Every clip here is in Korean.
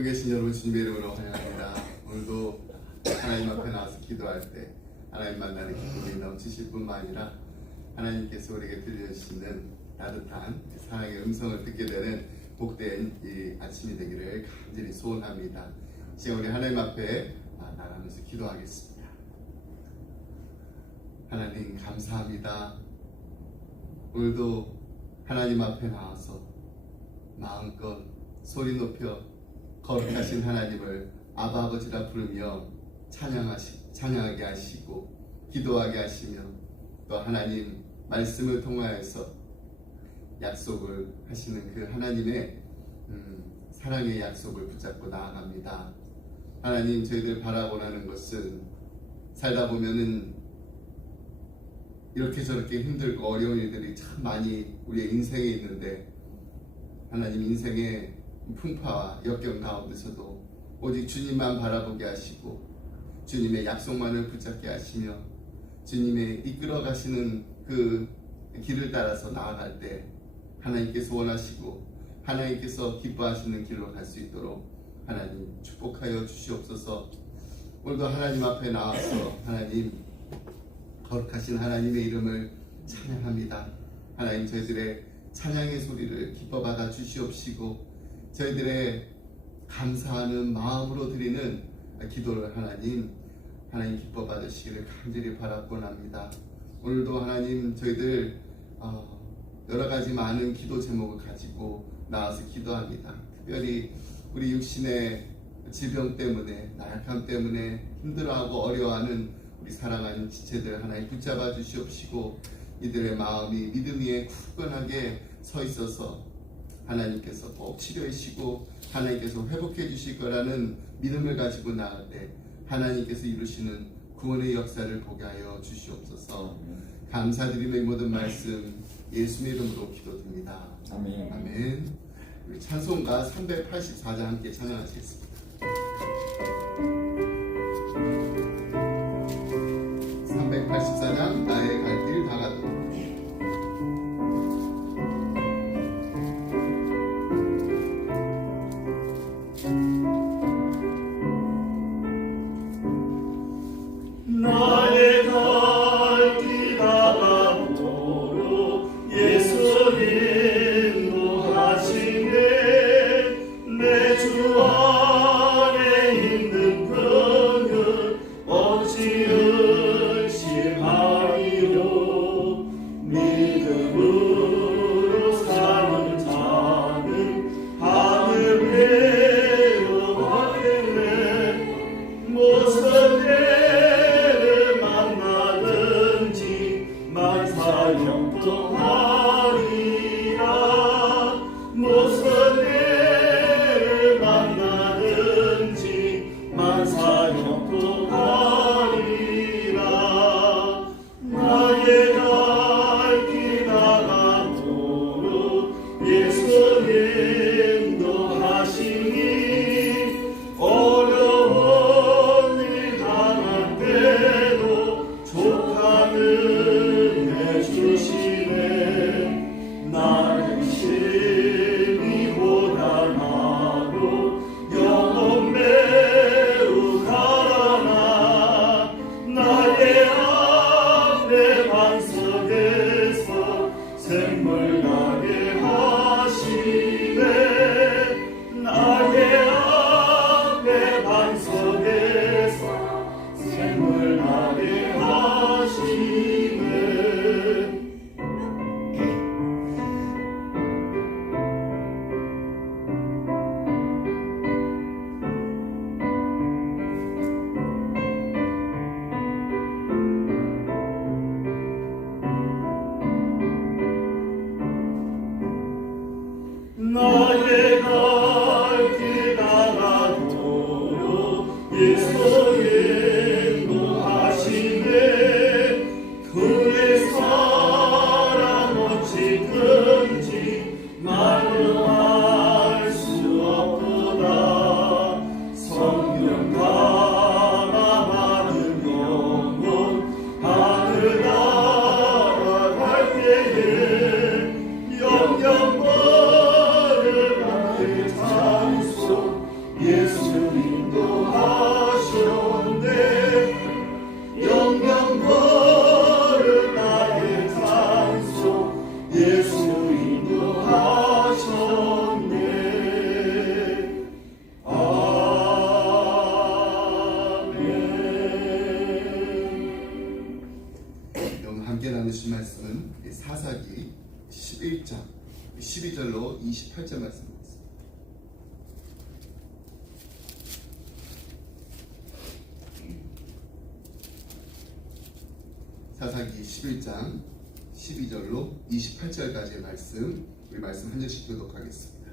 듣고 계신 여러분 주님의 이름으로 환영합니다. 오늘도 하나님 앞에 나와서 기도할 때 하나님 만나는 기쁨이 넘치실 뿐만 아니라 하나님께서 우리에게 들려주시는 따뜻한 사랑의 음성을 듣게 되는 복된 이 아침이 되기를 간절히 소원합니다. 지금 우리 하나님 앞에 나가면서 기도하겠습니다. 하나님 감사합니다. 오늘도 하나님 앞에 나와서 마음껏 소리 높여 거룩하신 하나님을 아바 아버지라 부르며 찬양하게 하시고 기도하게 하시며 또 하나님 말씀을 통하여서 약속을 하시는 그 하나님의 사랑의 약속을 붙잡고 나아갑니다. 하나님, 저희들 바라보라는 것은 살다 보면은 이렇게 저렇게 힘들고 어려운 일들이 참 많이 우리의 인생에 있는데, 하나님 인생의 풍파와 역경 가운데서도 오직 주님만 바라보게 하시고 주님의 약속만을 붙잡게 하시며 주님의 이끌어 가시는 그 길을 따라서 나아갈 때 하나님께서 원하시고 하나님께서 기뻐하시는 길로 갈 수 있도록 하나님 축복하여 주시옵소서. 오늘도 하나님 앞에 나와서 하나님 거룩하신 하나님의 이름을 찬양합니다. 하나님, 저희들의 찬양의 소리를 기뻐 받아 주시옵시고 저희들의 감사하는 마음으로 드리는 기도를 하나님 기뻐 받으시기를 간절히 바라곤 합니다. 오늘도 하나님, 저희들 여러 가지 많은 기도 제목을 가지고 나와서 기도합니다. 특별히 우리 육신의 질병 때문에, 나약함 때문에 힘들어하고 어려워하는 우리 사랑하는 지체들 하나님 붙잡아 주시옵시고 이들의 마음이 믿음 위에 굳건하게 서 있어서 하나님께서 꼭 치료해 주시고 하나님께서 회복해 주실 거라는 믿음을 가지고 나갈 때 하나님께서 이루시는 구원의 역사를 보게 하여 주시옵소서. 감사드리며 이 모든 말씀 예수님의 이름으로 기도드립니다. 아멘. 아멘. 우리 찬송가 384장 함께 찬양하시겠습니다. 384장 나의 갈 길 다가도. 나의 갈 길 다가도록 예수 인도하시네. 내 주 안에 있는 평은 어찌 의심하리요. 믿음으로 사는 자는 하늘 배워하겠네. 모습 내름 나누신 말씀은 사사기 11장 12절로 28절 말씀입니다. 사사기 11장 12절로 28절까지의 말씀, 우리 말씀 한 절씩 교독하겠습니다.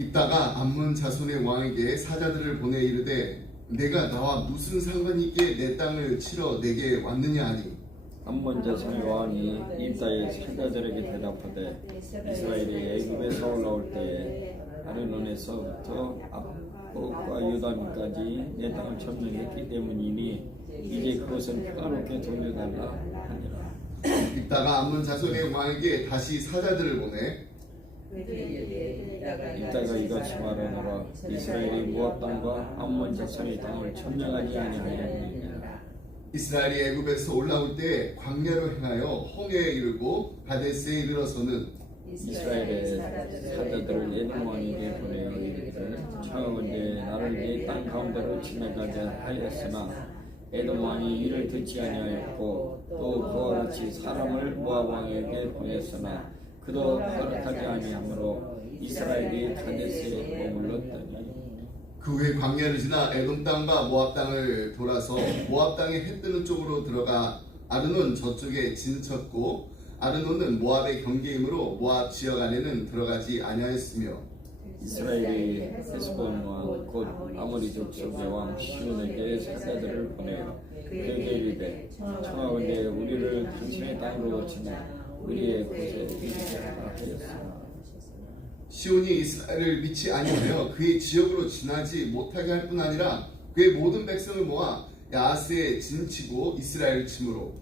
입다가 암몬 자손의 왕에게 사자들을 보내 이르되 내가 나와 무슨 상관이 있게 내 땅을 치러 내게 왔느냐 하니 암몬 자손의 왕이 입다의 사자들에게 대답하되 이스라엘이 애굽에서 올라올 때에 아르논에서부터 압곡과 요단까지 내 땅을 점령했기 때문이니 이제 그것은 평화롭게 돌려달라 하니라. 입다가 암몬 자손의 왕에게 다시 사자들을 보내 입다가 이같이 말하노라. 이스라엘이 모압 땅과 암몬 자손의 땅을 점령하지 아니하였느니라. 이스라엘이 애굽에서 올라올 때 광야로 행하여 홍해에 이르고 가데스에 이르러서는 이스라엘의 사자들을 에돔 왕에게 보내어 이르기를 청하건대 나를 네 땅 가운데로 지나가자 하였으나 에돔 왕이 이를 듣지 아니하였고 또 그와 같이 사람을 모압 왕에게 보냈으나 그도 허락하지 아니하므로 이스라엘이 가데스에 머물렀더니 그 후에 광야를 지나 에돔 땅과 모압 땅을 돌아서 모압 땅의 해 뜨는 쪽으로 들어가 아르논 저쪽에 진쳤고 아르논은 모압의 경계이므로 모압 지역 안에는 들어가지 아니하였으며 이스라엘이 헤스본 왕 곧 아모리 족속의 왕 시온에게 사자들을 보내어 그에게 이르되 청하건대 우리를 당신의 땅으로 치나 우리의 곳에 이르게하라 하였으나 시온이 이스라엘을 믿지 아니하여 그의 지역으로 지나지 못하게 할 뿐 아니라 그의 모든 백성을 모아 야하스에 진치고 이스라엘을 치므로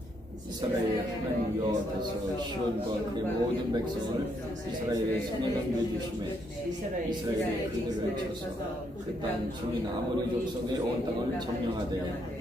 이스라엘의 하나님 여호와께서 시온과 그의 모든 백성을 이스라엘의 손에 넘겨주시매 이스라엘이 그들을 쳐서 그 땅 주민 아모리 족속의 온 땅을 점령하되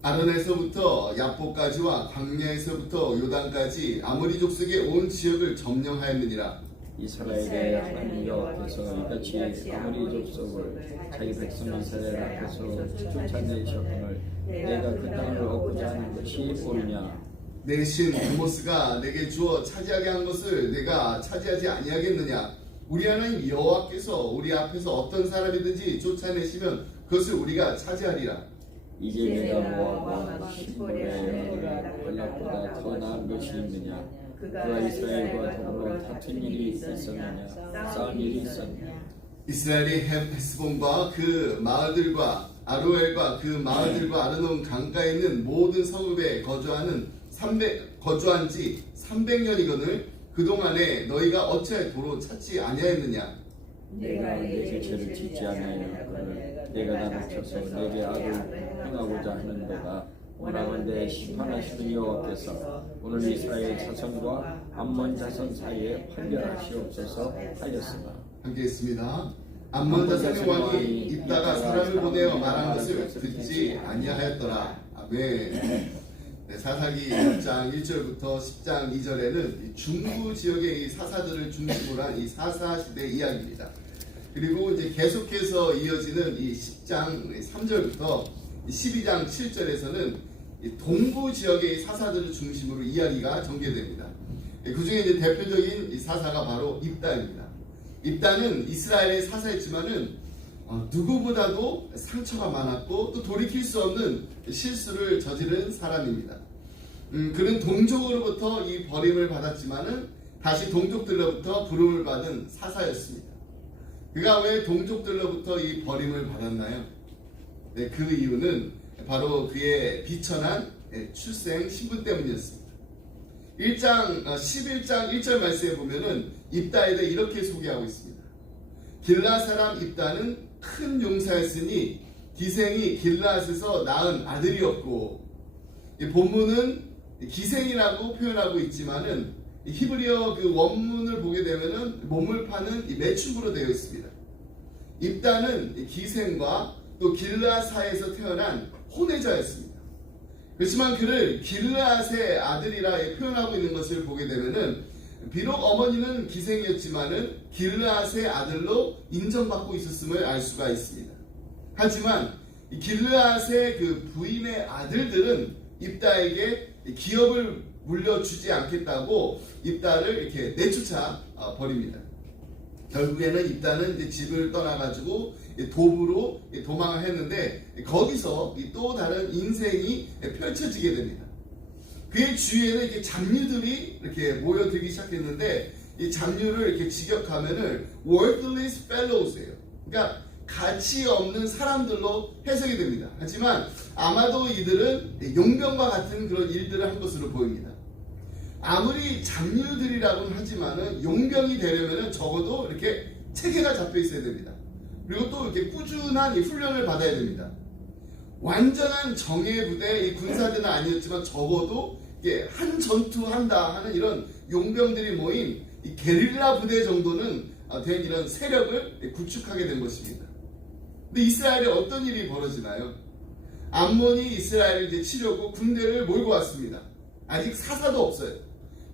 아론에서부터 야포까지와 광야에서부터 요단까지 아모리 족속의 온 지역을 점령하였느니라. 이스라엘의 하나님 여호와께서 이같이 아모리 족속을 자기 백성 이스라엘 앞에서 쫓아내셨거늘 내가 그 땅을 얻고자 하는 것이 옳으냐. 내 신 모스가 내게 주어 차지하게 한 것을 내가 차지하지 아니하겠느냐. 우리 하나님 여호와께서 우리 앞에서 어떤 사람이든지 쫓아내시면 그것을 우리가 차지하리라. 이제 내가 모압 왕 시본의 연락보다 더 나은 것이 있느냐. 그가 이스라엘과 더불어 다툰 일이 있었느냐. 싸운 일이 있었느냐. 이스라엘이 헤스본과 그 마을들과 아로엘과 그 마을들과 아르논 강가에 있는 모든 성읍에 거주한 지 300년이거늘 그동안에 너희가 어찌하여 도로 찾지 아니하였느냐. 내가 내게 죄를 짓지 아니하였거늘 내가 나를 쳐서 내게 악을 행하고자 하는도다. 원하건대 심판하시는 여호와께서 오늘 이스라엘 자손과 암몬 자손 사이에 판결하시옵소서 하였으나. 함께 했습니다. 암몬 자손의 왕이 입다가 사람을 보내어 말한 것을 듣지 아니하였더라. 아멘. 네, 사사기 6장 1절부터 10장 2절에는 중부 지역의 이 사사들을 중심으로 한 이 사사 시대 이야기입니다. 그리고 이제 계속해서 이어지는 이 10장 3절부터 12장 7절에서는 이 동부 지역의 사사들을 중심으로 이야기가 전개됩니다. 그 중에 이제 대표적인 이 사사가 바로 입다입니다. 입다는 이스라엘의 사사였지만은 누구보다도 상처가 많았고 또 돌이킬 수 없는 실수를 저지른 사람입니다. 그는 동족으로부터 이 버림을 받았지만은 다시 동족들로부터 부름을 받은 사사였습니다. 그가 왜 동족들로부터 이 버림을 받았나요? 네, 그 이유는 바로 그의 비천한 출생 신분 때문이었습니다. 11장 1절 말씀에 보면은 입다에 대해 이렇게 소개하고 있습니다. 길라 사람 입다는 큰 용사였으니 기생이 길라앗에서 낳은 아들이었고, 본문은 기생이라고 표현하고 있지만은 히브리어 그 원문을 보게 되면은 몸을 파는 매춘부로 되어 있습니다. 입다는 기생과 또 길라앗에서 태어난 혼외자였습니다. 그렇지만 그를 길라앗의 아들이라 표현하고 있는 것을 보게 되면은 비록 어머니는 기생이었지만은 길라앗의 아들로 인정받고 있었음을 알 수가 있습니다. 하지만 길라앗의 그 부인의 아들들은 입다에게 기업을 물려주지 않겠다고 입다를 이렇게 내쫓아 버립니다. 결국에는 입다는 이제 집을 떠나가지고 도부로 도망을 했는데 거기서 또 다른 인생이 펼쳐지게 됩니다. 그의 주위에는 이렇게 잡류들이 이렇게 모여들기 시작했는데 이 잡류를 이렇게 직역하면은 worthless fellows예요. 그러니까 가치 없는 사람들로 해석이 됩니다. 하지만 아마도 이들은 용병과 같은 그런 일들을 한 것으로 보입니다. 아무리 잡류들이라고는 하지만은 용병이 되려면은 적어도 이렇게 체계가 잡혀 있어야 됩니다. 그리고 또 이렇게 꾸준한 이 훈련을 받아야 됩니다. 완전한 정예 부대 이 군사대는 아니었지만 적어도 이게 한 전투한다 하는 이런 용병들이 모인 이 게릴라 부대 정도는 된 이런 세력을 구축하게 된 것입니다. 근데 이스라엘에 어떤 일이 벌어지나요? 암몬이 이스라엘을 이제 치려고 군대를 몰고 왔습니다. 아직 사사도 없어요.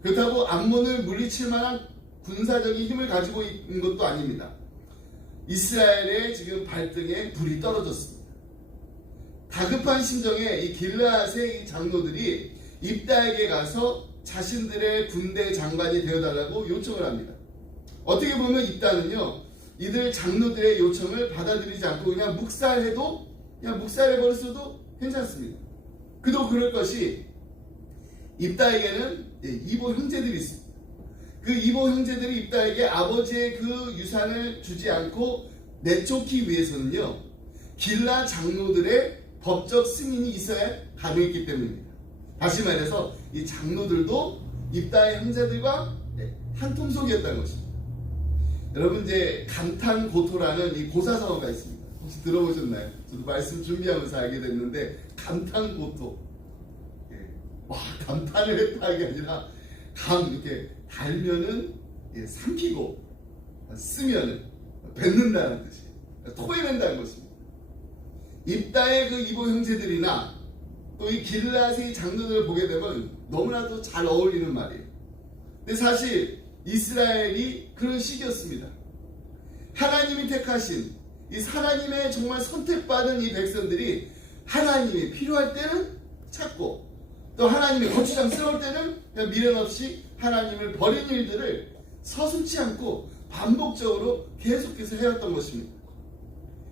그렇다고 암몬을 물리칠 만한 군사적인 힘을 가지고 있는 것도 아닙니다. 이스라엘의 지금 발등에 불이 떨어졌습니다. 다급한 심정에 이 길르앗의 이 장로들이 입다에게 가서 자신들의 군대 장관이 되어달라고 요청을 합니다. 어떻게 보면 입다는요, 이들 장로들의 요청을 받아들이지 않고 그냥 묵살해버렸어도 괜찮습니다. 그도 그럴 것이 입다에게는 이보 형제들이 있습니다. 그 이보 형제들이 입다에게 아버지의 그 유산을 주지 않고 내쫓기 위해서는요, 길라 장로들의 법적 승인이 있어야 가능했기 때문입니다. 다시 말해서 이 장로들도 입다의 형제들과 한 통속이었다는 것입니다. 여러분, 이제 감탄고토라는 이 고사성어가 있습니다. 혹시 들어보셨나요? 저도 말씀 준비하면서 알게 됐는데, 감탄고토. 와, 감탄을 했다 이게 아니라 이렇게 달면은 삼키고 쓰면은 뱉는다는 뜻이에요. 토해낸다는 것입니다. 입다의 그 이보 형제들이나 또 이 길르앗의 장로들을 보게 되면 너무나도 잘 어울리는 말이에요. 근데 사실 이스라엘이 그런 시기였습니다. 하나님이 택하신 이 하나님의 정말 선택받은 이 백성들이 하나님이 필요할 때는 찾고 또 하나님의 거추장스러울 때는 그냥 미련 없이 하나님을 버린 일들을 서슴지 않고 반복적으로 계속해서 해왔던 것입니다.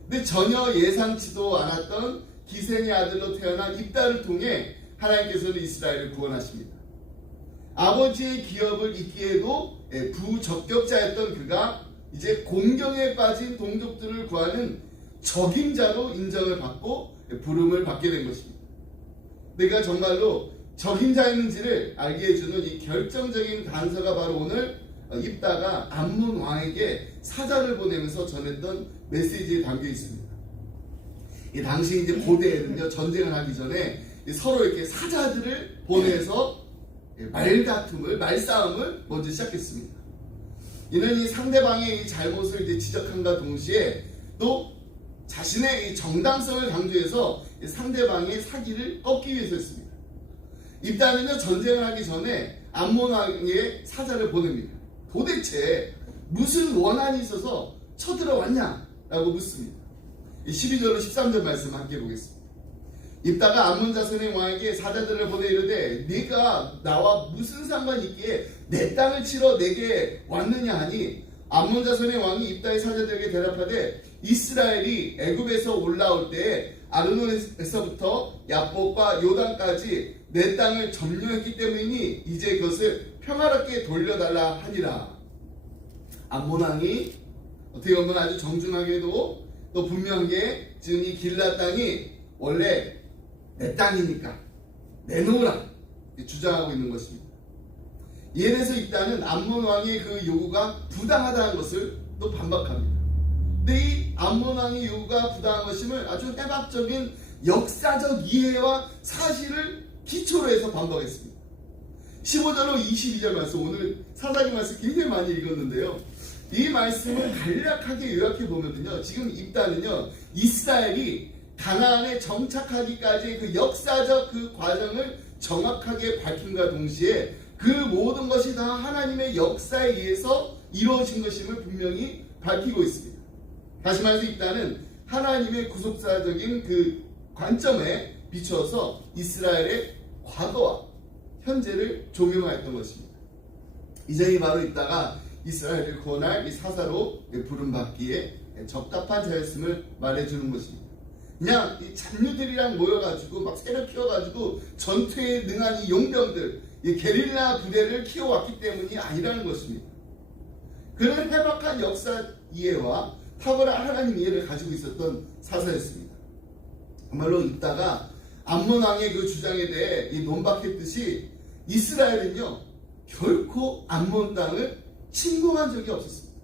근데 전혀 예상치도 않았던 기생의 아들로 태어난 입다를 통해 하나님께서는 이스라엘을 구원하십니다. 아버지의 기업을 잇기에도 부적격자였던 그가 이제 공경에 빠진 동족들을 구하는 적임자로 인정을 받고 부름을 받게 된 것입니다. 내가 정말로 적임자였는지를 알게 해주는 이 결정적인 단서가 바로 오늘 입다가 암몬 왕에게 사자를 보내면서 전했던 메시지에 담겨 있습니다. 이 당시 이제 고대에는요, 전쟁을 하기 전에 서로 이렇게 사자들을 보내서 말싸움을 먼저 시작했습니다. 이는 이 상대방의 이 잘못을 이제 지적함과 동시에 또 자신의 이 정당성을 강조해서 상대방의 사기를 꺾기 위해서였습니다. 입다는요, 전쟁을 하기 전에 암몬 왕에게 사자를 보냅니다. 도대체 무슨 원한이 있어서 쳐들어왔냐? 라고 묻습니다. 12절로 13절 말씀 함께 보겠습니다. 입다가 암몬 자손의 왕에게 사자들을 보내 이르되 네가 나와 무슨 상관이 있기에 내 땅을 치러 내게 왔느냐 하니 암몬 자손의 왕이 입다의 사자들에게 대답하되 이스라엘이 애굽에서 올라올 때에 아르논에서부터 야복과 요단까지 내 땅을 점령했기 때문이니 이제 그것을 평화롭게 돌려달라 하니라. 암몬 왕이 어떻게 보면 아주 정중하게도 또 분명하게 지금 이 길라 땅이 원래 내 땅이니까 내놓으라 주장하고 있는 것입니다. 이에 대해서 입다는 암몬 왕의 그 요구가 부당하다는 것을 또 반박합니다. 근데 이 암몬 왕의 요구가 부당한 것임을 아주 해박적인 역사적 이해와 사실을 기초로 해서 반박했습니다. 15절로 22절 말씀, 오늘 사사기 말씀 굉장히 많이 읽었는데요. 이 말씀을 간략하게 요약해 보면요, 지금 입다는요, 이스라엘이 가나안에 정착하기까지의 그 역사적 그 과정을 정확하게 밝힘과 동시에 그 모든 것이 다 하나님의 역사에 의해서 이루어진 것임을 분명히 밝히고 있습니다. 다시 말해서 입다는 하나님의 구속사적인 그 관점에 비추어서 이스라엘의 과거와 현재를 조명하였던 것입니다. 이 점이 바로 있다가 이스라엘을 구원할 이 사사로 부름받기에 적합한 자였음을 말해주는 것입니다. 그냥 이 잔류들이랑 모여가지고 막 새로 키워가지고 전투에 능한 이 용병들, 이 게릴라 부대를 키워왔기 때문이 아니라는 것입니다. 그는 해박한 역사 이해와 탁월한 하나님 이해를 가지고 있었던 사사였습니다. 정말로 읽다가 암몬 왕의 그 주장에 대해 이 논박했듯이 이스라엘은요 결코 암몬 땅을 침공한 적이 없었습니다.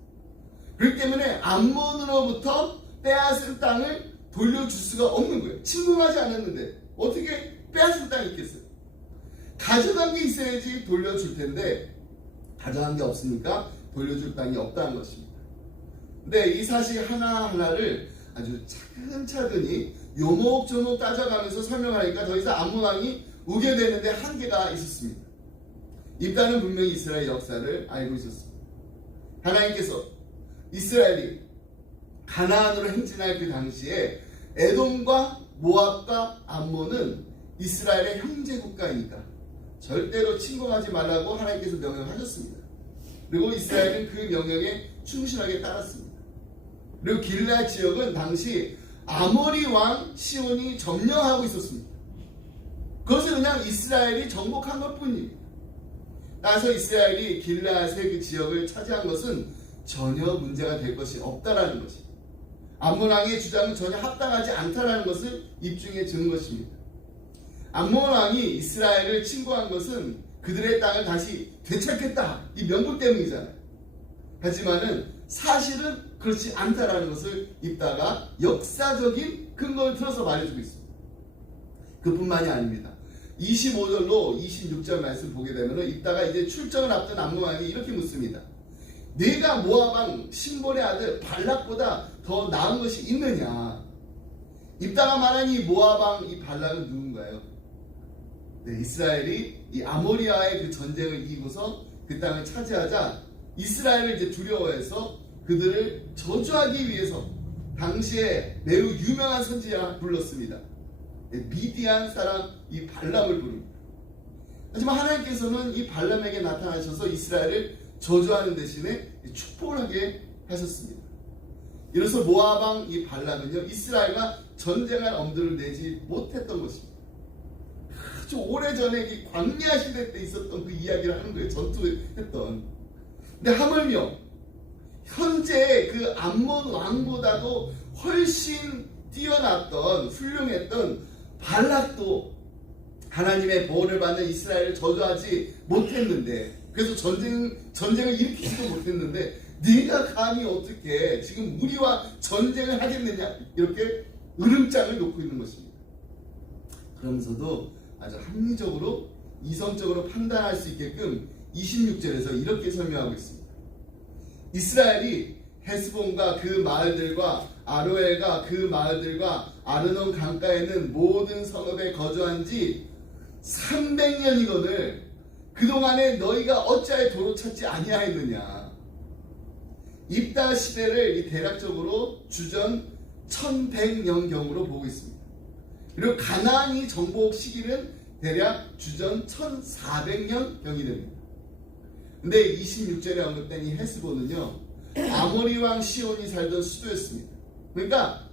그렇기 때문에 암몬으로부터 빼앗은 땅을 돌려줄 수가 없는 거예요. 침공하지 않았는데 어떻게 빼앗은 땅이 있겠어요? 가져간 게 있어야지 돌려줄 텐데 가져간 게 없으니까 돌려줄 땅이 없다는 것입니다. 근데 이 사실 하나하나를 아주 차근차근히 요목조목 따져가면서 설명하니까 더 이상 암몬 왕이 우게 되는데 한계가 있었습니다. 입다는 분명히 이스라엘 역사를 알고 있었습니다. 하나님께서 이스라엘이 가나안으로 행진할 그 당시에 에돔과 모압과 암몬은 이스라엘의 형제 국가이니까 절대로 침공하지 말라고 하나님께서 명령하셨습니다. 그리고 이스라엘은 그 명령에 충실하게 따랐습니다. 그리고 길르앗 지역은 당시 아모리 왕 시온이 점령하고 있었습니다. 그것을 그냥 이스라엘이 정복한 것뿐입니다. 따라서 이스라엘이 길르앗의 그 지역을 차지한 것은 전혀 문제가 될 것이 없다라는 것입니다. 암몬 왕의 주장은 전혀 합당하지 않다라는 것을 입증해 주는 것입니다. 암몬 왕이 이스라엘을 침공한 것은 그들의 땅을 다시 되찾겠다 이 명분 때문이잖아요. 하지만은 사실은 그렇지 않다라는 것을 입다가 역사적인 근거를 들어서 말해주고 있습니다. 그뿐만이 아닙니다. 25절로 26절 말씀 보게 되면 입다가 이제 출정을 앞둔 암몬 왕이 이렇게 묻습니다. 네가 모압 왕 신볼의 아들 발락보다 더 나은 것이 있느냐? 입다가 말한 이 모압 왕 이 발락은 누군가요? 네, 이스라엘이 이 아모리아의 그 전쟁을 이기고서 그 땅을 차지하자 이스라엘을 이제 두려워해서 그들을 저주하기 위해서 당시에 매우 유명한 선지자 불렀습니다. 네, 미디안 사람 이 발람을 부릅니다. 하지만 하나님께서는 이 발람에게 나타나셔서 이스라엘을 저주하는 대신에 축복을 하게 하셨습니다. 이로써 모압 왕 이 발람은요 이스라엘과 전쟁할 엄두를 내지 못했던 것입니다. 아주 오래전에 이 광야 시대 때 있었던 그 이야기를 하는 거예요. 전투했던. 근데 하물며 현재 그 암몬 왕보다도 훨씬 뛰어났던 훌륭했던 발락도 하나님의 보호를 받는 이스라엘을 저주하지 못했는데 그래서 전쟁을 일으키지도 못했는데 네가 감히 어떻게 지금 우리와 전쟁을 하겠느냐 이렇게 으름장을 놓고 있는 것입니다. 그러면서도 아주 합리적으로 이성적으로 판단할 수 있게끔 26절에서 이렇게 설명하고 있습니다. 이스라엘이 헤스본과 그 마을들과 아로엘과 그 마을들과 아르논 강가에 있는 모든 성읍에 거주한 지 300년이거늘 그동안에 너희가 어찌하여 도로 찾지 아니하였느냐. 입다 시대를 이 대략적으로 주전 1100년경으로 보고 있습니다. 그리고 가나안이 정복 시기는 대략 주전 1400년경이 됩니다. 근데 26절에 언급된 이 헤스본은요 아모리 왕 시온이 살던 수도였습니다. 그러니까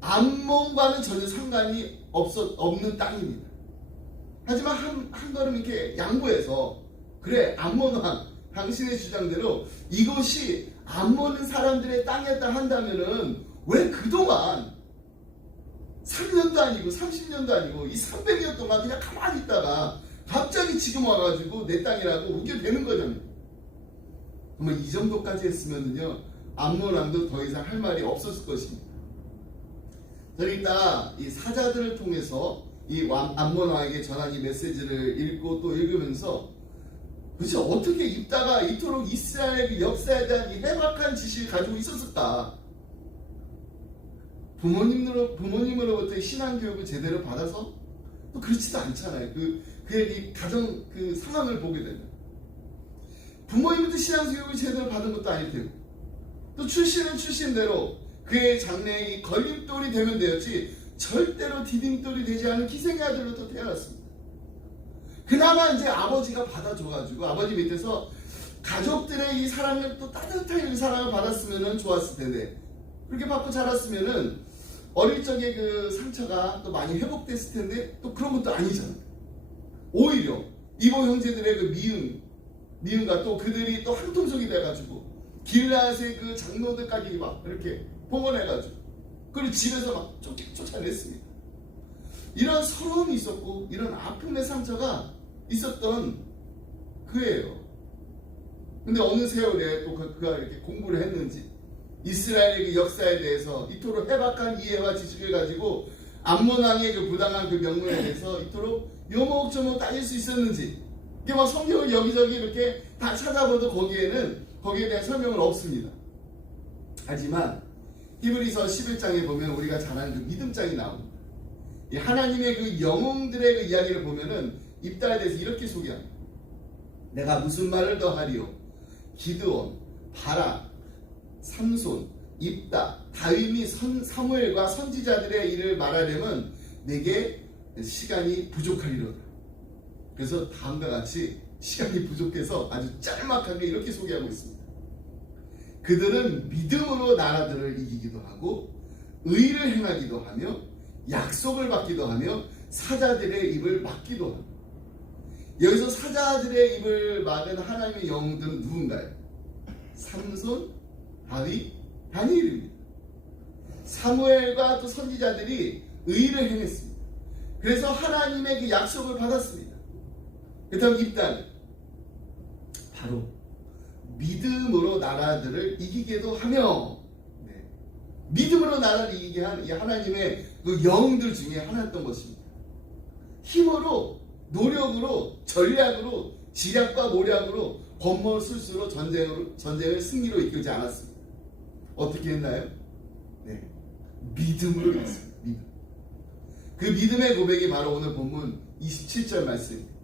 암몬과는 전혀 상관이 없는 땅입니다. 하지만 한 걸음 이렇게 양보해서 그래 암몬 왕 당신의 주장대로 이것이 암몬 사람들의 땅이었다 한다면은 왜 그동안 3년도 아니고 30년도 아니고 이 300년 동안 그냥 가만히 있다가 갑자기 지금 와가지고 내 땅이라고 우게 되는 거잖아요. 정말 이 정도까지 했으면은요 암몬 왕도 더 이상 할 말이 없었을 것입니다. 저는 이따 이 사자들을 통해서 이 암몬 왕에게 전한 이 메시지를 읽고 또 읽으면서 도대체 어떻게 입다가 이토록 이스라엘의 역사에 대한 이 해박한 지식을 가지고 있었을까? 부모님으로부터 신앙교육을 제대로 받아서 또 그렇지도 않잖아요. 그의 이 가정 그 상황을 보게 되면 부모님부터 신앙교육을 제대로 받은 것도 아닐 테고 또 출신은 출신대로 그의 장래에 이 걸림돌이 되면 되었지 절대로 디딤돌이 되지 않은 기생의 아들로 또 태어났습니다. 그나마 이제 아버지가 받아줘가지고 아버지 밑에서 가족들의 이 사랑을 또 따뜻하게 그 사랑을 받았으면 좋았을 텐데, 그렇게 받고 자랐으면은 어릴 적에 그 상처가 또 많이 회복됐을 텐데 또 그런 것도 아니잖아. 오히려 이보 형제들의 그 미움과 또 그들이 또 한 통속이 돼가지고 길앗의 그 장로들까지 막 이렇게 봉헌해가지고 그리고 집에서 막 쫓아냈습니다. 이런 서러움이 있었고 이런 아픔의 상처가 있었던 그예요. 근데 어느 세월에 또 그가 이렇게 공부를 했는지 이스라엘의 그 역사에 대해서 이토록 해박한 이해와 지식을 가지고 암몬 왕의 그 부당한 그 명령에 대해서 이토록 요목조목 따질 수 있었는지, 이게 막 성경을 여기저기 이렇게 다 찾아봐도 거기에 대한 설명은 없습니다. 하지만 히브리서 11장에 보면 우리가 잘 아는 그 믿음장이 나옵니다. 이 하나님의 그 영웅들의 그 이야기를 보면은 입다에 대해서 이렇게 소개합니다. 내가 무슨 말을 더하리요? 기드온, 바락, 삼손, 입다, 다윗 및 사무엘과 선지자들의 일을 말하려면 내게 시간이 부족하리로다. 그래서 다음과 같이 시간이 부족해서 아주 짤막하게 이렇게 소개하고 있습니다. 그들은 믿음으로 나라들을 이기기도 하고 의를 행하기도 하며 약속을 받기도 하며 사자들의 입을 막기도 합니다. 여기서 사자들의 입을 막은 하나님의 영웅들은 누군가요? 삼손, 다윗, 다니엘입니다. 사무엘과 또 선지자들이 의를 행했습니다. 그래서 하나님의 그 약속을 받았습니다. 그렇다면 입다는 바로 믿음으로 나라들을 이기게도 하며, 믿음으로 나라를 이기게 한 이 하나님의 그 영웅들 중에 하나였던 것입니다. 힘으로, 노력으로, 전략으로, 지략과 모략으로, 권모술수로 전쟁을 승리로 이끌지 않았습니다. 어떻게 했나요? 믿음으로 했습니다. 믿음. 그 믿음의 고백이 바로 오늘 본문 27절 말씀입니다.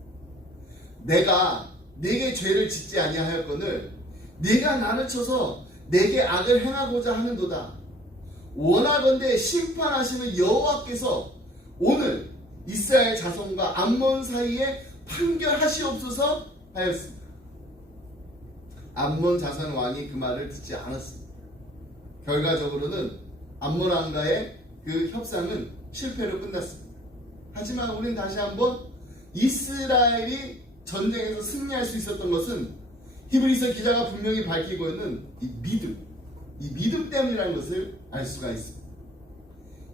내가 내게 죄를 짓지 아니하였거늘 네가 나를 쳐서 내게 악을 행하고자 하는도다. 원하건대 심판하시는 여호와께서 오늘 이스라엘 자손과 암몬 사이에 판결하시옵소서 하였습니다. 암몬 자손 왕이 그 말을 듣지 않았습니다. 결과적으로는 암몬 왕과의 그 협상은 실패로 끝났습니다. 하지만 우리는 다시 한번 이스라엘이 전쟁에서 승리할 수 있었던 것은 히브리서 기자가 분명히 밝히고 있는 이 믿음 때문이라는 것을 알 수가 있습니다.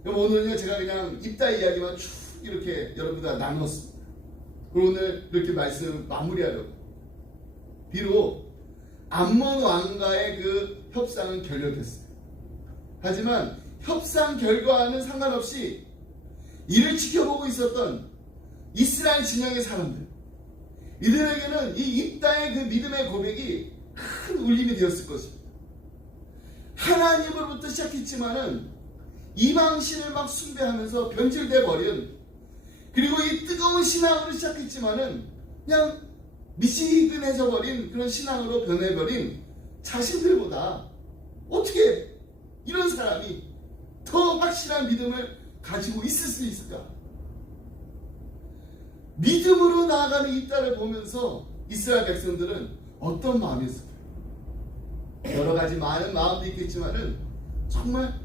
그럼 오늘은요, 제가 그냥 입다 이야기만 쭉 이렇게 여러분들과 나눴습니다. 그리고 오늘 이렇게 말씀을 마무리하려고. 비록 암몬 왕과의 그 협상은 결렬됐습니다. 하지만 협상 결과와는 상관없이 이를 지켜보고 있었던 이스라엘 진영의 사람들, 이들에게는 이 입다의 그 믿음의 고백이 큰 울림이 되었을 것입니다. 하나님으로부터 시작했지만은 이방신을 막 숭배하면서 변질돼 버린, 그리고 이 뜨거운 신앙으로 시작했지만은 그냥 미지근해져 버린 그런 신앙으로 변해버린 자신들보다 어떻게 이런 사람이 더 확실한 믿음을 가지고 있을 수 있을까? 믿음으로 나아가는 입다를 보면서 이스라엘 백성들은 어떤 마음이었을까요? 여러 가지 많은 마음도 있겠지만은 정말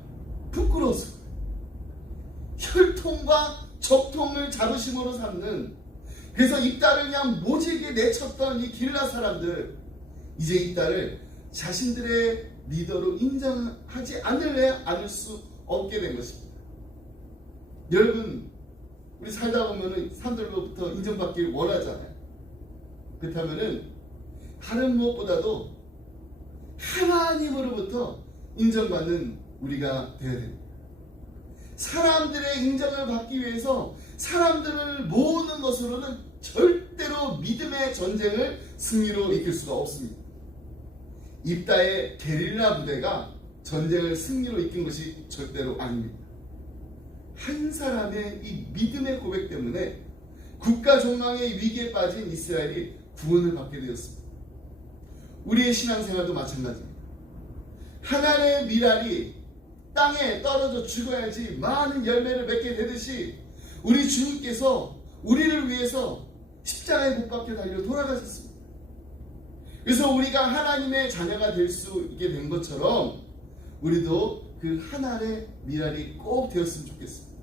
부끄러웠을 거예요. 혈통과 적통을 자부심으로 삼는, 그래서 입다를 그냥 모질게 내쳤던 이 길라 사람들, 이제 입다를 자신들의 리더로 인정하지 않을 수 없게 된 것입니다. 여러분, 우리 살다 보면은 사람들로부터 인정받기를 원하잖아요. 그렇다면은 다른 무엇보다도 하나님으로부터 인정받는 우리가 되어야 됩니다. 사람들의 인정을 받기 위해서 사람들을 모으는 것으로는 절대로 믿음의 전쟁을 승리로 이끌 수가 없습니다. 입다의 게릴라 부대가 전쟁을 승리로 이끈 것이 절대로 아닙니다. 한 사람의 이 믿음의 고백 때문에 국가 종망의 위기에 빠진 이스라엘이 구원을 받게 되었습니다. 우리의 신앙생활도 마찬가지입니다. 하나님의 밀알이 땅에 떨어져 죽어야지 많은 열매를 맺게 되듯이 우리 주님께서 우리를 위해서 십자가에 못 박혀 달려 돌아가셨습니다. 그래서 우리가 하나님의 자녀가 될 수 있게 된 것처럼 우리도 그 하나의 미랄이 꼭 되었으면 좋겠습니다.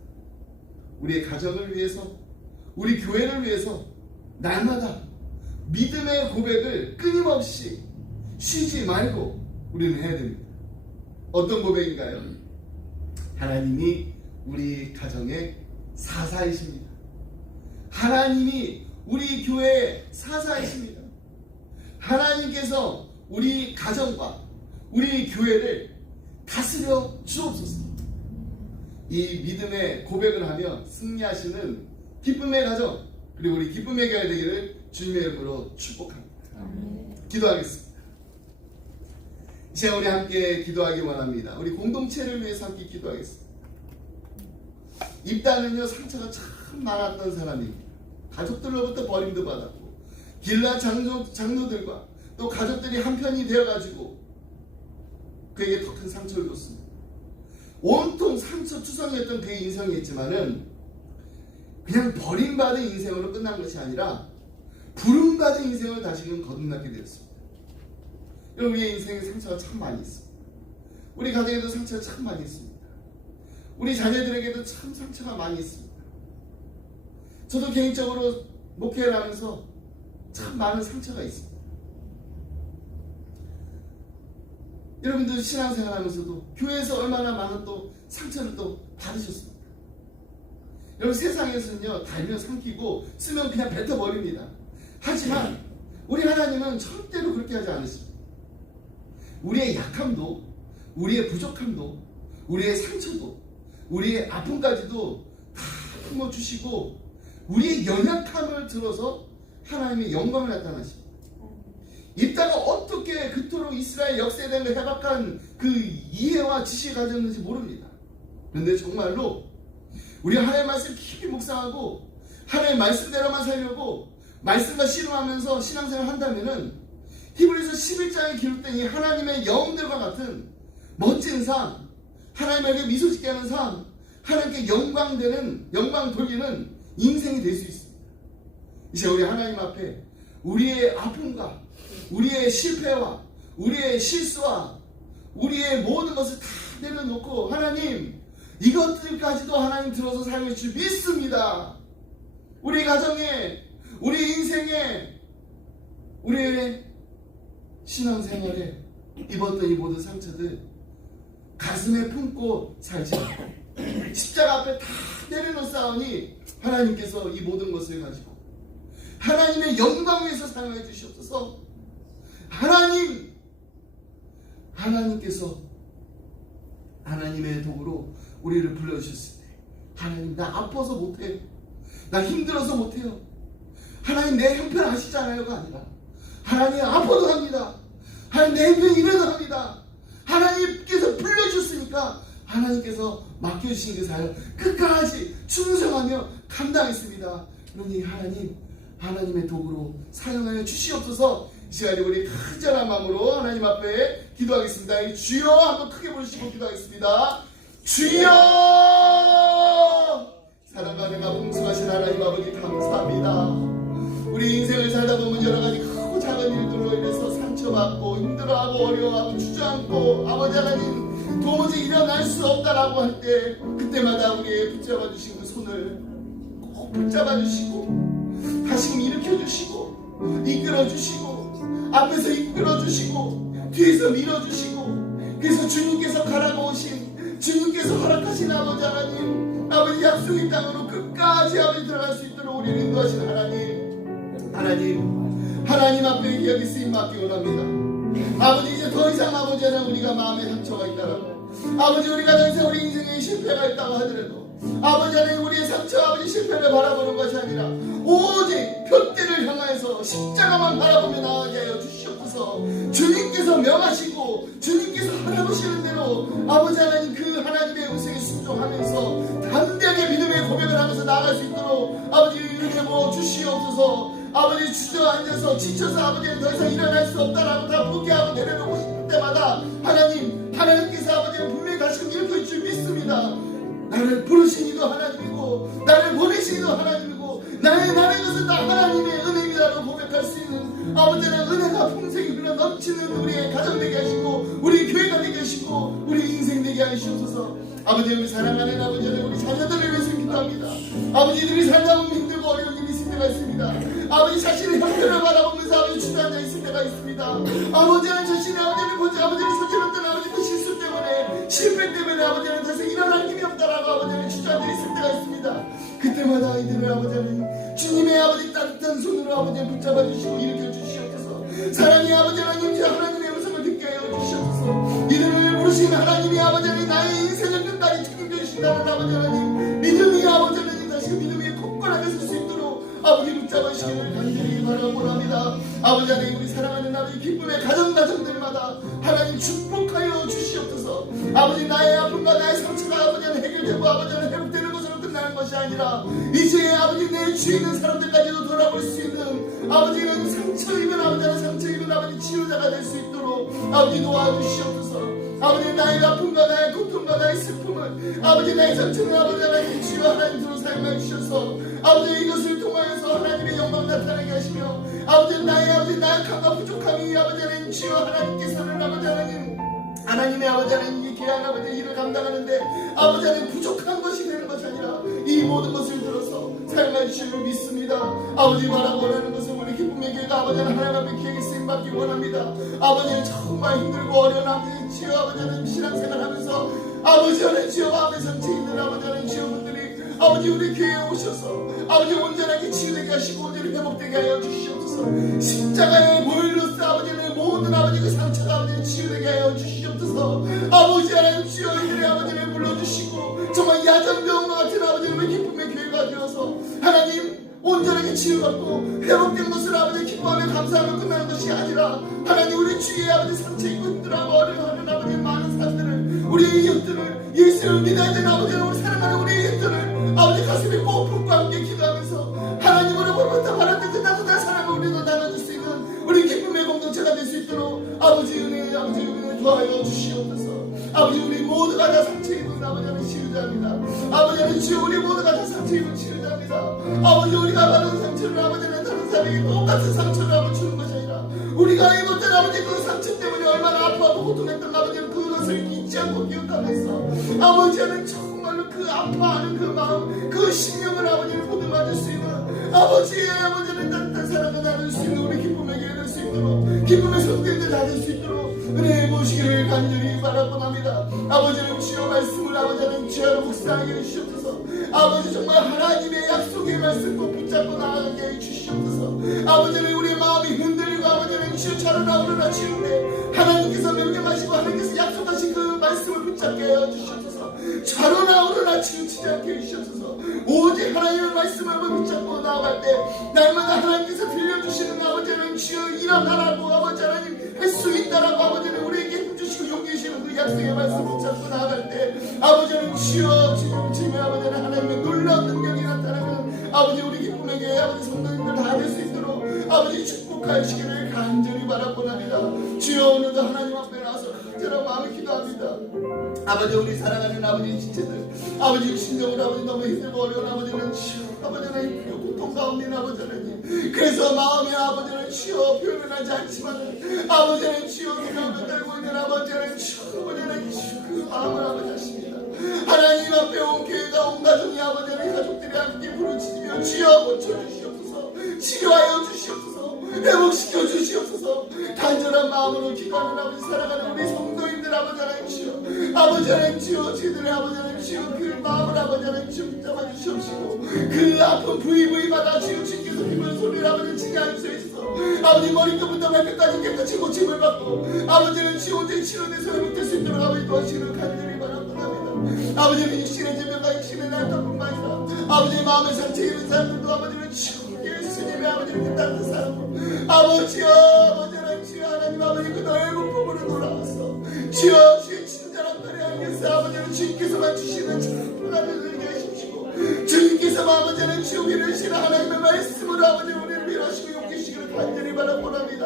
우리의 가정을 위해서, 우리 교회를 위해서 날마다 믿음의 고백을 끊임없이 쉬지 말고 우리는 해야 됩니다. 어떤 고백인가요? 하나님이 우리 가정의 사사이십니다. 하나님이 우리 교회의 사사이십니다. 하나님께서 우리 가정과 우리 교회를 다스려 주옵소서. 이 믿음의 고백을 하며 승리하시는 기쁨의 가정, 그리고 우리 기쁨의 교회 되기를 주님의 이름으로 축복합니다. 기도하겠습니다. 이제 우리 함께 기도하기 원합니다. 우리 공동체를 위해서 함께 기도하겠습니다. 입다는요, 상처가 참 많았던 사람입니다. 가족들로부터 버림도 받았고, 길라 장로들과 또 가족들이 한편이 되어가지고 그에게 더 큰 상처를 줬습니다. 온통 상처 투성이었던 그의 인생이었지만은 그냥 버림받은 인생으로 끝난 것이 아니라 부름받은 인생을 다시금 거듭나게 되었습니다. 여러분, 우리의 인생에 상처가 참 많이 있습니다. 우리 가정에도 상처가 참 많이 있습니다. 우리 자녀들에게도 참 상처가 많이 있습니다. 저도 개인적으로 목회를 하면서 참 많은 상처가 있습니다. 여러분들 신앙생활 하면서도 교회에서 얼마나 많은 또 상처를 또 받으셨습니까? 여러분, 세상에서는요, 달면 삼키고 쓰면 그냥 뱉어버립니다. 하지만 우리 하나님은 절대로 그렇게 하지 않으십니다. 우리의 약함도, 우리의 부족함도, 우리의 상처도, 우리의 아픔까지도 다 품어주시고 우리의 연약함을 들어서 하나님의 영광을 나타나십니다. 입다가 어떻게 그토록 이스라엘 역사에 대한 해박한 그 이해와 지식을 가졌는지 모릅니다. 그런데 정말로 우리 하나님의 말씀을 깊이 묵상하고 하나님의 말씀대로만 살려고 말씀과 씨름하면서 신앙생활을 한다면은 히브리서 11장에 기록된 이 하나님의 영들과 같은 멋진 삶, 하나님에게 미소 짓게 하는 삶, 하나님께 영광 돌리는 인생이 될 수 있습니다. 이제 우리 하나님 앞에 우리의 아픔과 우리의 실패와 우리의 실수와 우리의 모든 것을 다 내려놓고 하나님, 이것들까지도 하나님 들어서 사용해 주실 믿습니다. 우리 가정에, 우리 인생에, 우리의 신앙생활에 입었던 이 모든 상처들 가슴에 품고 살지 않고 십자가 앞에 다 내려놓사오니 하나님께서 이 모든 것을 가지고 하나님의 영광 위해서 사용해 주시옵소서. 하나님께서 하나님의 도구로 우리를 불러주셨을 때 하나님, 나 아파서 못해요, 나 힘들어서 못해요, 하나님 내 형편 아시잖아요가 아니라 하나님 아파도 합니다, 하나님 내 형편 이래도 합니다, 하나님께서 불러주셨으니까 하나님께서 맡겨주신 그 사역 끝까지 충성하며 감당했습니다. 그러니 하나님의 도구로 사용하여 주시옵소서. 이 시간에 우리 간절한 마음으로 하나님 앞에 기도하겠습니다. 주여 한번 크게 부르시고 기도하겠습니다. 주여! 사랑과 은혜가 풍성하신 하나님 아버지 감사합니다. 우리 인생을 살다 보면 여러 가지 크고 작은 일들로 인해서 상처받고 힘들어하고 어려워하고 주저앉고 아버지 하나님 도무지 일어날 수 없다라고 할 때 그때마다 우리의 붙잡아 주신 그 손을 꼭 붙잡아 주시고 다시금 일으켜 주시고 이끌어 주시고 앞에서 이끌어 주시고 뒤에서 밀어 주시고, 그래서 주님께서 가라고 오신, 주님께서 허락하신 아버지 하나님, 아버지 약속의 땅으로 끝까지 아버지 들어갈 수 있도록 우리를 인도하신 하나님 앞에 여기 쓰임 맡기 원합니다. 아버지, 이제 더 이상 아버지 하나님 우리가 마음에 상처가 있다라고, 아버지 우리가 더 이상 우리 인생에 실패가 있다고 하더라도 아버지 하나님 우리의 상처, 아버지 실패를 바라보는 것이 아니라 오직 표대를 향하여서 십자가만 바라보며 나아가게 하여 주시옵소서. 주님께서 명하시고 주님께서 하라고시는 대로 아버지 하나님 그 하나님의 음성에 순종하면서 담대하게 믿음의 고백을 하면서 나아갈 수 있도록 아버지 이렇게 주시옵소서. 아버지 주저앉아서 지쳐서 아버지는 더 이상 일어날 수 없다라고 다 포기하고 내려놓고 싶을 때마다 하나님께서 아버지는 분명히 다시금 일으켜 줄 믿습니다. 나를 부르신 이도 하나님이고 나를 보내신 이도 하나님이고 나의 것은 다 하나님의 살아갈 수 있는 아버지 하나님 은혜가 풍성히 흘러 넘치는 우리의 가정 되게 하시고 우리 교회가 되게 하시고 우리 인생 되게 하시옵소서. 아버지 우리 사랑하는 아버지 하나님 우리 자녀들을 위해서 기도합니다. 아버지들이 살다 보면 힘들고 어려운 일이 있을 때가 있습니다. 아버지 자신의 형편을 바라보면서 아버지 주저앉아 있을 때가 있습니다. 아버지는 자신의 아버지를 보지 아버지를 소질렀던 아버지 그 실수 때문에 실패 때문에 아버지는 더 이상 일어날 힘이 없다라고 아버지는 주저앉아 있을 때가 있습니다. 그때마다 아이들을 아버지는 주님의 아버지 따뜻한 손으로 아버지를 붙잡아 주시고 일으켜 주시옵소서. 사랑의 아버지 하나님 하나님의 음성을 듣게 하여 주시옵소서. 이들을 부르신 하나님이 아버지 하나님 나의 인생을 끝까지 책임져 주신다는 아버지 하나님 믿음이 아버지 하나님 다시 믿음이 굳건하게 설 수 있도록 아버지 붙잡으시기를 간절히 바라옵니다. 아버지 하나님 우리 사랑하는 아버지 기쁨의 가정들마다 하나님 축복하여 주시옵소서. 아버지 나의 아픔과 나의 상처가 아버지 하나님 해결되고 아버지 하나님 회복되는 것으로 끝나는 것이 아니라 이제 아버지 내 주위에 있는 사람들까지도 돌아볼 수 있는 아버지는 상처 입은 아버지 하나님 상처 입은 아버지 치유자가 될 수 있도록 아버지 도와주시옵소서. 아버지 나의 아픔과 나의 고통과 나의 슬픔을 아버지 나의 상처를 아버지 하나님 주여 하나님으로 사용해 주셔서 아버지 이것을 통하여서 하나님의 영광 나타나게 하시며 아버지 나의 아버지 나약함과 부족함이 아버지 하나님 주여 하나님께서는 아버지 하나님의 아버지 하나님 이 귀한 아버지 일을 감당하는데 아버지 하나님 부족한 것이 되는 것이 아니라 이 모든 것을 들어서 사용해 주시를 믿습니다. 아버지 바라보라는 것은 우리 기쁨의 교회가 아버지 하나님 앞에 기회에 쓰임받기 원합니다. 아버지는 정말 힘들고 어려운 아버지 주여 아버지 하나님 신앙생활하면서 아버지 하나님 주여 마음의 상처 있는 아버지 하나님 주여 분들이 아버지 우리 교회에 오셔서 아버지 온전하게 치유되게 하시고 온전히 회복되게 하여 주시옵소서. 십자가의 보혈로서 아버지는 모든 아버지 그 상처가 아버지 치유되게 하여 주시옵소서. 아버지 하나님 주여 이들의 아버지를 불러주시고 정말 야전병과 같은 아버지의 기쁨의 교회가 되어서 하나님 온전하게 치유받고 회복된 것을 아버지 기뻐하며 감사하며 끝나는 것이 아니라 하나님 우리 주위에 아버지 상처 입고 힘들어하고 어려워하는 아버지 많은 사람들을 우리의 이웃들을 예수를 믿어야 되는 아버지 우리 사랑하는 우리의 이웃들을 아버지 가슴에 꼭 품고 함께 기도하면서 하나님으로부터 바라는 그 따뜻한 사랑을 우리도 나눠줄 수 있는 우리 기쁨의 공동체가 될 수 있도록 아버지 은혜 아버지 은혜 도와여 주시옵소서. 아버지 우리 모두가 다 상처 입은 아버지 하나님 치유자입니다. 아버지 하나님 주여 우리 모두가 다 상처 입은 치유자입니다. 아버지 우리가 받은 상처를 아버지 하나님 다른 사람에게 똑같은 상처를 아버지 주는 것이 아니라 우리가 입었던 아버지 그 상처 때문에 얼마나 아파하고 고통했던 아버지는 그것을 잊지 않고 기억하면서 아버지 하나님 정말로 그 아파하는 그 마음 그 심령을 아버지를 보듬어줄 수 있는 아버지의 아버지는 따뜻한 사랑을 나눌 수 있는 우리 기쁨의 교회 될 수 있도록 기쁨의 성도들 다 될 수 있도록 은혜해 보시기를 간절히 바라봅니다. 아버지는 주여 말씀을 아버지 하나님 주여 묵상하게 해주시옵소서. 아버지 정말 하나님의 약속의 말씀 꼭 붙잡고 나아가게 해주시옵소서. 아버지는 우리의 마음이 흔들리고 아버지는 주여 자라나오르나 치우네 하나님께서 명령하시고 하나님께서 약속하신 그 말씀을 붙잡게 해주시옵소서. 자라나오르나 치우치지 않게 해주시옵소서. 오직 하나님의 말씀을 붙잡고 나아갈 때 날마다 하나님께서 들려주시는 아버지 하나님 주여 일어나라고 아버지 하나님 할 수 있다라고 아버지는 우리에게 힘주시고 용기 주시는 그 약속의 말씀 붙잡고 나아갈 때 아버지는 주여 주님의 아버지는 하나님의 놀라운 능력이 나타나는 아버지 우리 기쁨의 교회 아버지 성도님들 다 될 수 있도록 아버지 축복하시기를 간절히 바라봅니다. 주여 오늘도 하나님 앞에 나와서 간절한 마음에 기도합니다. 아버지 우리 사랑하는 아버지 지체들 아버지 육신적으로 아버지 너무 힘들고 어려운 아버지는 주여 아버지 하나님 고통 가운데 있는 아버지 하나님 그래서 마음의 아버지는 주여 표현을 하지 않지만 아버지 하나님 주여 그 마음을 달고 있는 아버지 하나님 주여 아버지 하나님 주여 그 마음을 아버지 하십니다. 하나님 앞에 온 교회가 온 가정이 아버지 하나님 가족들이 함께 부르짖으며 주여 고쳐주시옵소서. 치료하여 주시옵소서. 회복시켜 주시옵소서. 간절한 마음으로 기도하는 아버지 사랑하는 우리 성도님들 아버지 하나님 주여 아버지 하나님 주여 저희들의 아버지 하나님 주여 그 마음을 아버지 하나님 주여 붙잡아 주시옵시고 그 아픈 부위마다 주여 주께서 기쁜 소리를 아버지 치게 하시옵소서. 아버지 머리끝부터 발끝까지 깨끗이 고침을 받고 아버지는 주여 온전히 치료돼서 회복될 수 있도록 아버지 도와주시기를 간절히 바랍니다. 아버지는 육신의 질병과 육신의 난타뿐만 아니라 아버지의 마음의 상처 입은 사람들도 아버지는 주여 예수님의 아버지를 뜻하는 사람 아버지여 아버지 하나님 주여 하나님 아버지 그 넓은 품으로 돌아와서 주여 주의 친절한 은혜 안에서 아버지는 주님께서만 주시는 천국을 누리게 하십시오. 주님께서 아버지는 주여 위로하시는 하나님의 말씀으로 아버지 우리를 위로하시고 용기시기를 간절히 바라봅니다.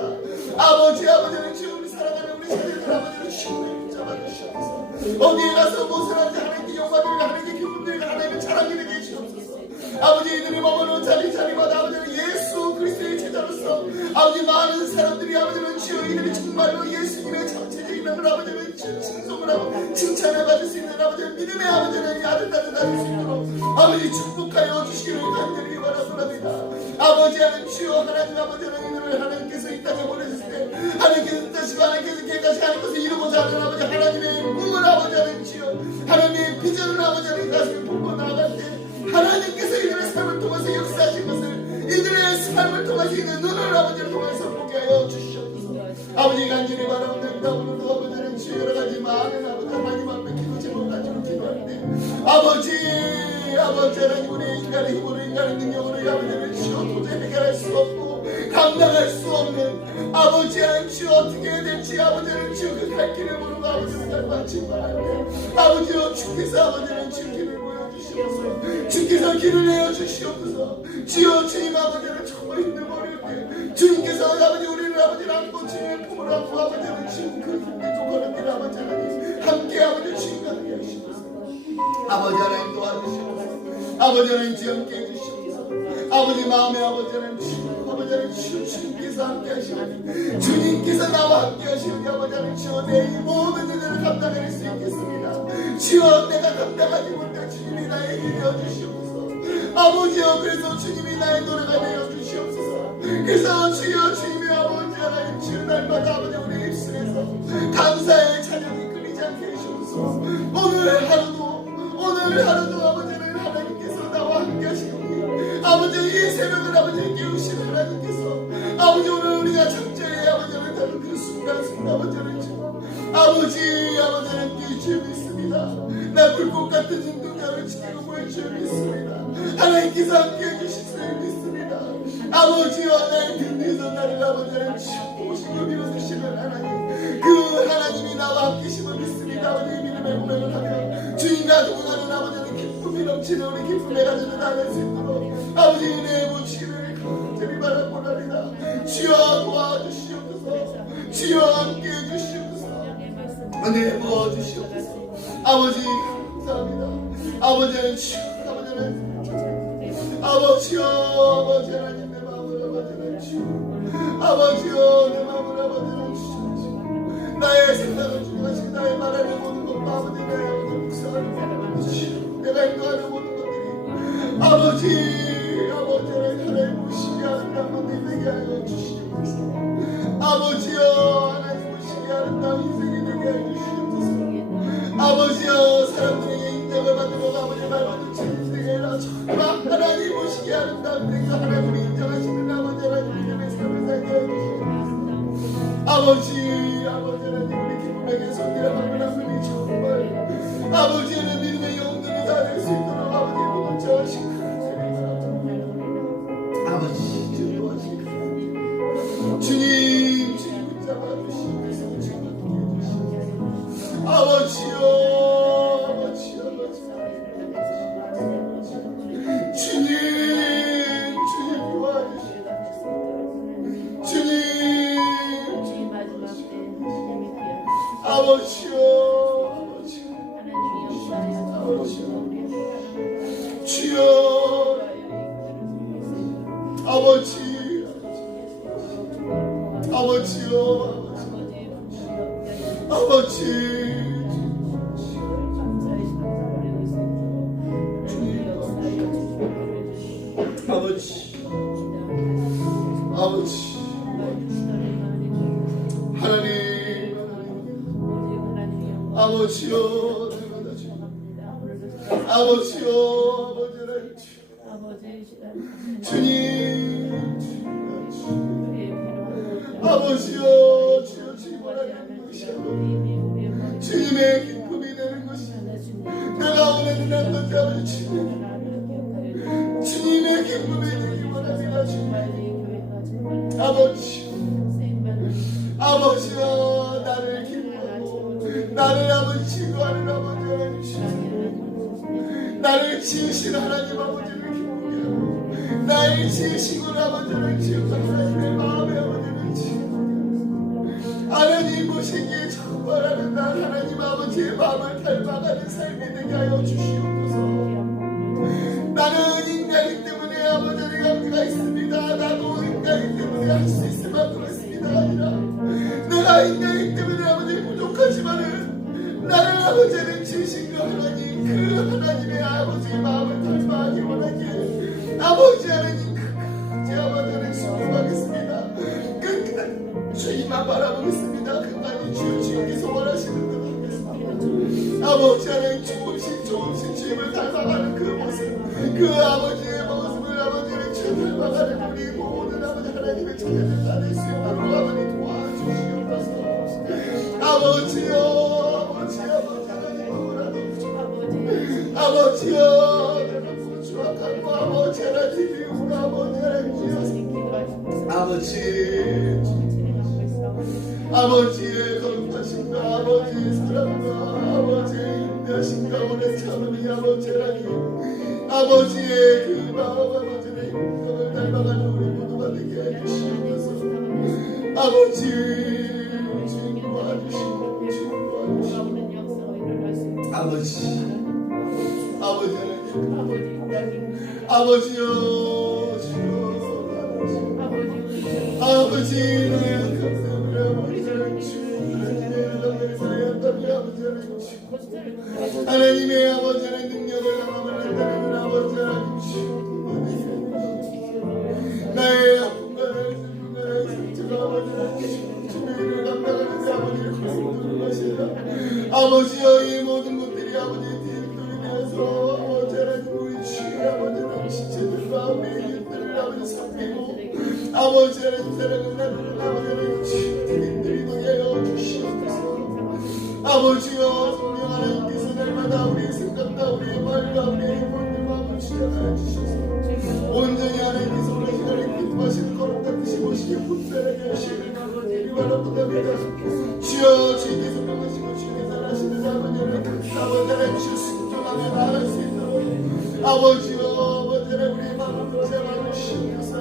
아버지는 주여 우리 사랑하는 우리 자녀들 아버지는 주님을 붙잡아주시옵소서. 어디에 가서 무엇을 하는지 하나님께 영광을 하나님께 기쁨을 하나님의 자랑이 되게 해주시옵소서. 아버지 이들이 머무는 자리마다 아버지는 예수 그리스도의 제자로서 아버지 많은 사람들이 아버지는 주여 이들이 정말로 예수님의 전체적인 나를 아버지는 칭송을 하고 칭찬을 받을 수 있는 아버지는 믿음의 아버지는 아름다운 다닐 수 있도록 아버지 축복하여 주시기를 간절히 바랍니다. 아버지 하나님 주여 하나님 아버지는 이들을 하나님께서 이 땅에 보내셨을 때 하나님께서 뜻이고 하나님께서 계획하신 하나님 것을 이루고자 하는 아버지 하나님의 꿈을 아버지 하나님 주여 하나님의 비전을 아버지 하나님 가슴에 품고 나아갈 때 하나님께서 이들의 삶을 통해서 역사하신 것을 이들의 삶을 통해서 이들의 눈을 아버지를 통해서 보게 하여 주시옵소서. 아버지 간절히 바라옵니다. 오늘도 아버지는 주 여러 가지 많은 아버지 하나님 앞에 기도 제목 가지고 기도하는데 아버지 하나님 우리 인간의 힘으로 인간의 능력으로 아버지를 주여 도저히 해결할 수 없고 감당할 수 없는 아버지 하나님 주여 어떻게 해야 될지 아버지는 주여 그 갈 길을 모르고 아버지를 닮았지 말아요. 아버지여 주께서 아버지는 주 길을 보여주시옵소서. 주께서 길을 내어주시옵소서. 주여 주님 아버지는 정말 힘들고 어려울 때 주님께서 아버지 우리를 아버지를 안고 주님의 품을 안고 아버지는 지금 그 힘들 조건을 길 아버지 하나님 함께 아버지 주님과 함께 하시옵소서. 아버지 하나님 도와주시옵소서. 아버지 하나님 주 함께 해주시옵소서. 아버지 마음에 아버지 하나님 아버지 하나님 주님께서 함께 하시옵소서. 주님께서 나와 함께 하시옵소서. 아버지 하나님 주여 내 이 모든 일들을 감당할 수 있겠습니다. 주여 내가 감당하지 못할 주님이 나의 일이 되어주시옵소서. 아버지여 그래서 주님이 나의 노래가 되어주시옵소서. 그래서 주여 주님의 아버지 하나님 주 날마다 아버지 우리 입술에서 감사의 찬양이 끊이지 않게 해주옵소서. 오늘 하루도 아버지는 하나님께서 나와 함께 하시옵니 아버지 이 새벽을 아버지 깨우신 하나님께서 아버지 오늘 우리가 작전에 아버지를 다룬 그 순간 아버지를 주고 아버지는 줄 믿습니다. 나 불꽃 같은 진동자를 지키고 보일 줄 믿습니다. 하나님께서 함께 해주실 줄 믿습니다. 아버지와 나의 등 뒤에서 나를 아버지를 보시고 밀어주시는 하나님 그 하나님이 나와 함께 계심을 믿습니다. 아버지 믿음의 고백을 하며 주인과 동행하는 아버지는 기쁨이 넘치는 우리 기쁨에 가지고 나갈 수 있도록 아버지 은혜의 부치를 간절히 바라보나이다. 주여 도와주시옵소서. 주여 함께 해주시옵소서. 은혜 부어주시옵소서. 아버지 감사합니다. 아버지는 주여 아버지 하나님 내 마음을 아버지는 주여 아버지여 내 마음을 아버지는 주여 나의 생각을 주님하시고 나의 말하는 모든 것과 아버지 나의 묵상하는 주여 내가 인도하는 모든 것들이 아버지 하나님 무시게 하는 남은 되게 하여 주시옵소서. 아버지여 하나님 무시게 하는 남 인생이 되게 하여 주시옵소서. 아버지여 사람들에게 인정을 받으러 아버지 말만 듣지 인생이라 정말 하나님 무시게 하는 남 되게 하나님이 인정하시는 아버지 하나님 믿음의 삶을 살게 하여 주시옵소서. 아버지 하나님 우리 기쁨에게 손들어 하는 분이 정말 아버지는 믿음의 영들이 다될 수 있도록 아버지 무너져 하시고 아버지 주도하시고 주님 붙잡아주시옵소서. 주님 아버지여 주님 도와주시옵소서. 주님 아버지여 주여 아버지 하나님 아버지여 주님 아버지여 주님 원하는 것이 주님의 기쁨이 되는 것이 내가 원하는 한 것이 아버지 주님의 기쁨이 되기 원합니다. 주님 아버지여 나를 기뻐하고 나를 아버지 치유하는 아버지 하나님 나를 지으신 하나님 아버지를 기쁘게 하고 나를 지으시고 아버지를 지으시고 내 마음의 아버지를 지으시고 하나님 보시기에 정말 아름다운 하나님 아버지의 마음을 닮아가는 삶이 되게 하여 주시옵소서. 나는 인간이기 때문에 아버지의 관계가 있습니다. 나도 인간 인간이기 때문에 할 수 있을 만큼 했습니다 아니라 내가 인간이기 때문에 아버지 부족하지만은 나를 아버지는 지으신 그 하나님 그 하나님의 아버지의 마음을 닮아하기 원하기에 아버지 하나님 제 아버지를 순종하겠습니다. 끝까지 주님만 바라보겠습니다. 끝까지 주님께서 원하시는 대로 하겠습니다. 아버지 하나님 조금씩 주님을 닮아가는 그 모습 그 아버지의 모습을 아버지를 주님 닮아가는 우리 모든 아버지 하나님의 자녀들 다될 수 있도록 아버지 도와주시옵소서. 아버지여 하나님 뭐라도 아버지여 내가 부족하고 아버지 하나님 우리 아버지 하나님 아버지의 거룩하신가 아버지의 사랑과 아버지의 인내하신가 오늘 참으니 아버지 하나님 아버지의 그 마음 아버지의 인격을 닮아가는 우리 모두가 되게 해주시옵소서. 아버지 주님 도와주시고 주님 도와주시고 아버지 아버지여 아버지 너의 감사합니다. 하나님의 아버지의 능력을 나타내는 아버지 하나님 나의 아픔과 나의 슬픔과 나의 상처가 아버지는 주님을 감당하는 그 아버지를 거스르는 것이다. 아버지여 이 모든 것들이 아버지의 뒤를 내어서 아버지 하나님 우리 주의 아버지는 지체들과 우리의 일들을 아버지 섬기고 아버지 하나님 사랑을 나누는 아버지 하나님 주님들이 되게 하여 주시옵소서. 아버지여 성령 하나님께서 날마다 우리의 생각과 우리의 말과 우리의 모든 마음을 주장하여 주셔서 온전히 하나님께서 오늘 시간에 기뻐하시는 거룩한 뜻이 모시게 분별하게 하시는 아버지를 바랍니다. 주여 주님께서 평하시고 주님께서 하시는 아버지 하나님 주여 순종하며 나아갈 수 있도록 아버지여 아버지 하나님 우리의 마음을 잡아주시옵소서.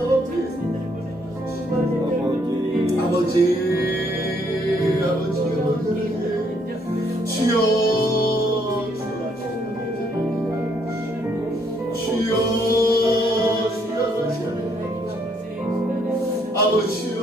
아버지 주여 아버지